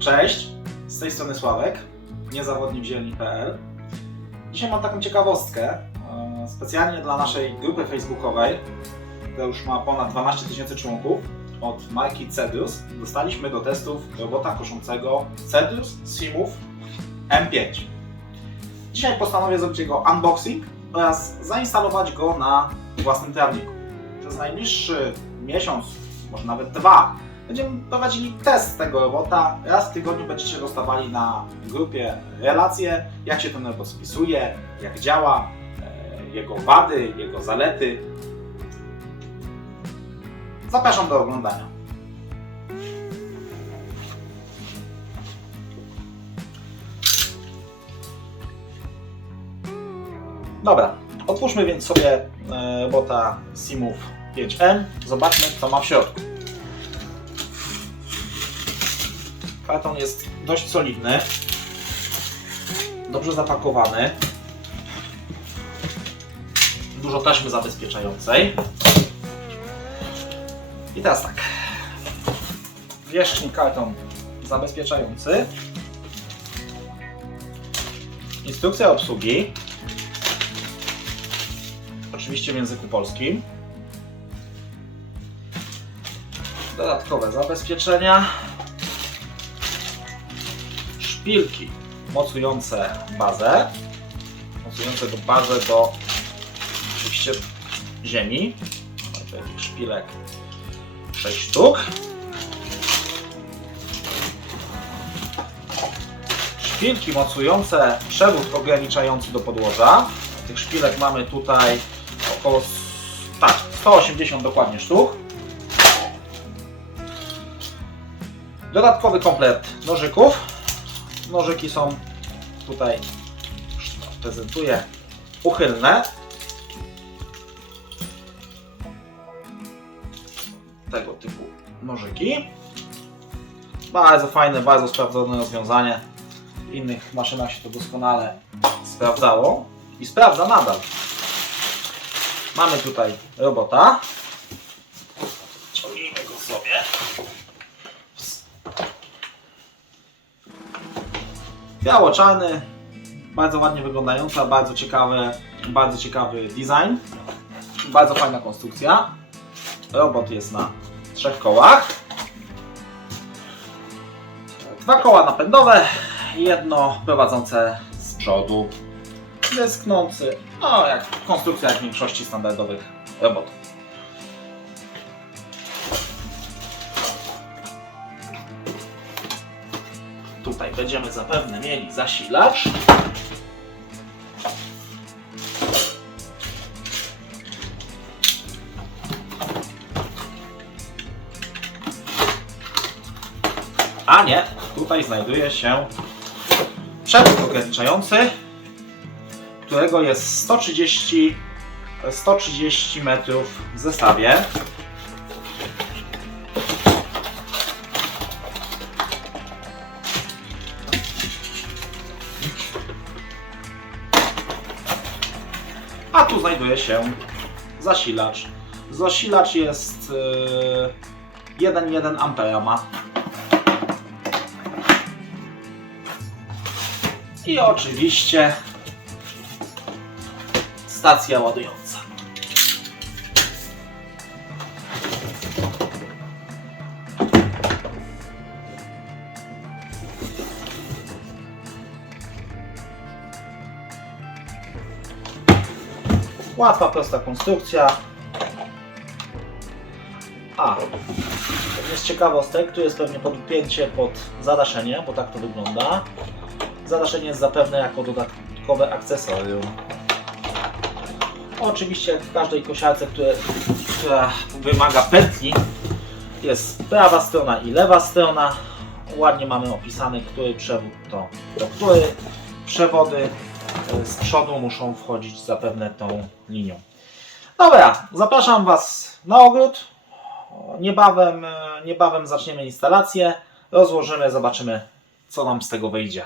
Cześć, z tej strony Sławek, niezawodniwzielni.pl. Dzisiaj mam taką ciekawostkę, e, specjalnie dla naszej grupy facebookowej, która już ma ponad 12 tysięcy członków, od marki Cedrus dostaliśmy do testów robota koszącego Cedrus Simów M5. Dzisiaj postanowię zrobić jego unboxing oraz zainstalować go na własnym trawniku. Przez najbliższy miesiąc, może nawet dwa, Będziemy prowadzili test tego robota. Raz w tygodniu będziecie dostawali na grupie relacje, jak się ten robot spisuje, jak działa, e, jego wady, jego zalety. Zapraszam do oglądania. Dobra, otwórzmy więc sobie e, robota Simów 5M. Zobaczmy, co ma w środku. Karton jest dość solidny, dobrze zapakowany, dużo taśmy zabezpieczającej. I teraz tak, wierzchni karton zabezpieczający, instrukcja obsługi, oczywiście w języku polskim, dodatkowe zabezpieczenia, szpilki mocujące bazę, mocujące do bazę do oczywiście ziemi. Mamy takich szpilek 6 sztuk. Szpilki mocujące przewód ograniczający do podłoża. Tych szpilek mamy tutaj około tak, 180 dokładnie sztuk. Dodatkowy komplet nożyków. Nożyki są tutaj, już prezentuję, uchylne. Tego typu nożyki. Bardzo fajne, bardzo sprawdzone rozwiązanie. W innych maszynach się to doskonale sprawdzało i sprawdza nadal. Mamy tutaj robota. Ciągnijmy go sobie. Biało-czarny, bardzo ładnie wyglądająca, bardzo ciekawy, bardzo ciekawy design, bardzo fajna konstrukcja. Robot jest na trzech kołach. Dwa koła napędowe, jedno prowadzące z przodu, dysknący, no jak konstrukcja jak w większości standardowych robotów. Będziemy zapewne mieli zasilacz. A nie, tutaj znajduje się przewód którego jest 130, 130 metrów w zestawie. A tu znajduje się zasilacz. Zasilacz jest yy, 1,1 ampera ma. I oczywiście stacja ładująca. Łatwa, prosta konstrukcja. A, jest ciekawostek, tu jest pewnie podpięcie pod zadaszenie, bo tak to wygląda. Zadaszenie jest zapewne jako dodatkowe akcesorium. Oczywiście jak w każdej kosiarce, które, która wymaga pętli, jest prawa strona i lewa strona. Ładnie mamy opisany, który przewód to do który. Przewody z przodu muszą wchodzić zapewne tą linią. Dobra, zapraszam Was na ogród. Niebawem, e, niebawem zaczniemy instalację. Rozłożymy, zobaczymy co nam z tego wyjdzie.